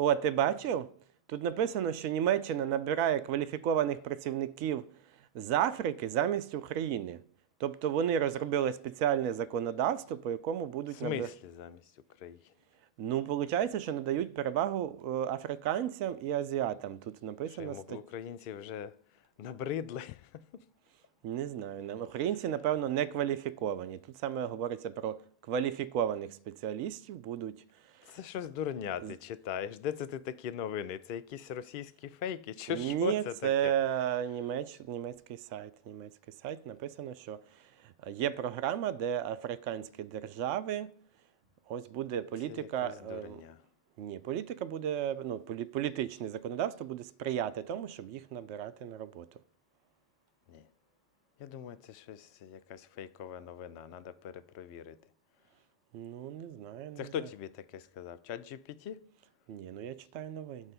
О, ти бачив? Тут написано, що Німеччина набирає кваліфікованих працівників з Африки замість України. Тобто вони розробили спеціальне законодавство, по якому будуть наби- смислі замість України. Ну, виходить, що надають перевагу е, африканцям і азіатам. Тут Що написано йому ста- українці вже набридли. Не знаю. Українці, напевно, не кваліфіковані. Тут саме говориться про кваліфікованих спеціалістів будуть. Це щось дурня ти читаєш. Де це ти такі новини? Це якісь російські фейки? Чи Ні, що це, це, таке? німеч, німецький сайт. Німецький сайт написано, що є програма, де африканські держави. Ось буде політика. Це е, дурня. Ні, політика буде, ну, політичне законодавство буде сприяти тому, щоб їх набирати на роботу. Ні. Я думаю, це щось якась фейкова новина, треба перепровірити. Ну, не. Це хто тобі таке сказав? Чат GPT? Ні, ну я читаю новини.